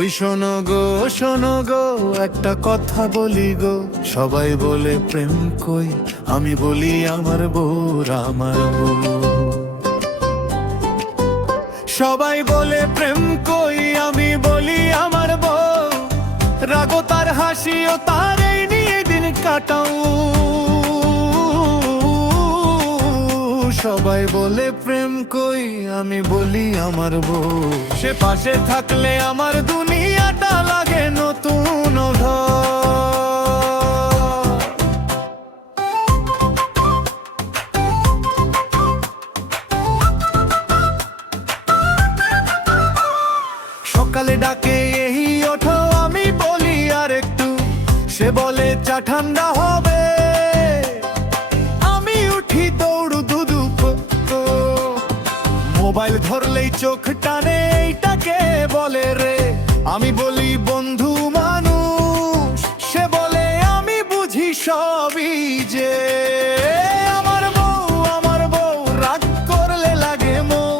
ওই শোনো গো একটা কথা বলি গো, সবাই বলে প্রেম কই, আমি বলি আমার বউ আমার বউ। সবাই বলে প্রেম কই, আমি বলি আমার বউ, রাগো তার হাসিও তার এই নিয়ে দিন কাটাও। সবাই বলে প্রেম কই, আমি বলি আমার বউ, সে পাশে থাকলে আমার দুনিয়াটা লাগে নতুন সকালে ডাকে এই ওঠো, আমি বলি আর একটু, সে বলে চা ঠান্ডা হবে, আমি উঠি দৌড় দুদুপ, মোবাইল ধরলেই চোখ টানে, এইটাকে বলে রে, আমি বলি বন্ধু মানুষ, সে বলে আমি বুঝি সবই যে। আমার বউ রাগ করলে লাগে মৌ,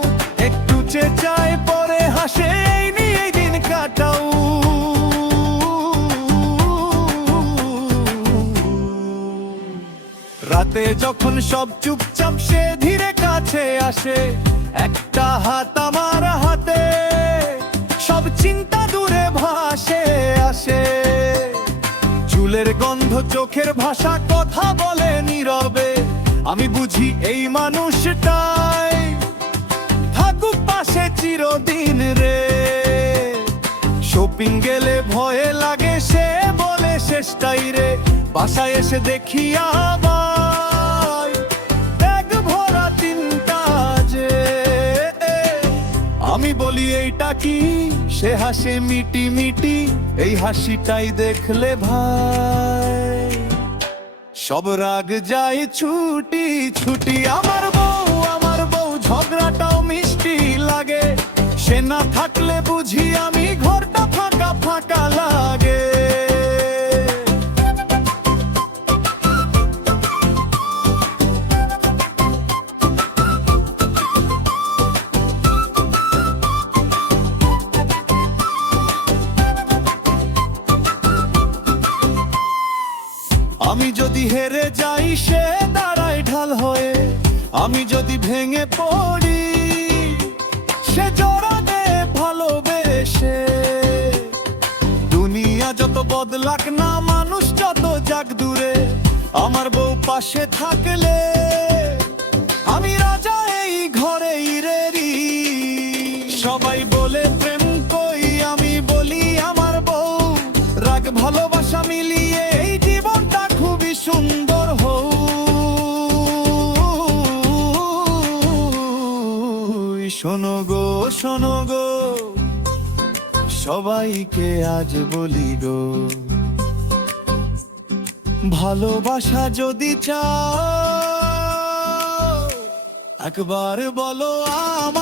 একটু চেঁচায় পরে হাসে, এই নিয়ে দিন কাটাও। রাতে যখন সব চুপচাপ, সে ধীরে কাছে আসে, একটা হাত আমার হাতে, সব চিন্তা দূরে ভাসে আসে। চুলের গন্ধ, চোখের ভাষা, কথা বলে নীরবে, আমি বুঝি এই মানুষটাই থাকুক পাশে চিরদিন রে। শপিং গেলে ভয়ে লাগে, সে বলে শেষটাই রে, বাসায় এসে দেখি আবার ব্যাগ ভরা তিনটা যে। আমি বলি এইটা কি, সে হাসে মিটি মিটি, এই হাসিটাই দেখলে ভাই সব রাগ যায় ছুটি ছুটি। আমার বউ ঝগড়াটাও মিষ্টি লাগে, সে না থাকলে বুঝি আমি ঘরটা ফাঁকা ফাঁকা লাগে। আমি যদি হেরে যাই, সে দাঁড়ায় ঢাল হয়ে, আমি যদি ভেঙে পড়ি, সে জোড়া দে ভালোবেসে। দুনিয়া যত বদলাক না, মানুষ যত যাক দূরে, আমার বউ পাশে থাকলে আমি রাজা এই ঘরেই রেরি। সবাই বলে প্রেম কই, আমি বলি আমার বউ, রাগ ভালোবাসা মিলিয়ে এই জীবনটা খুবই সুন্দর হও। শোনো গো সবাইকে আজ বলি গো, ভালোবাসা যদি চাও একবার বলো আমার।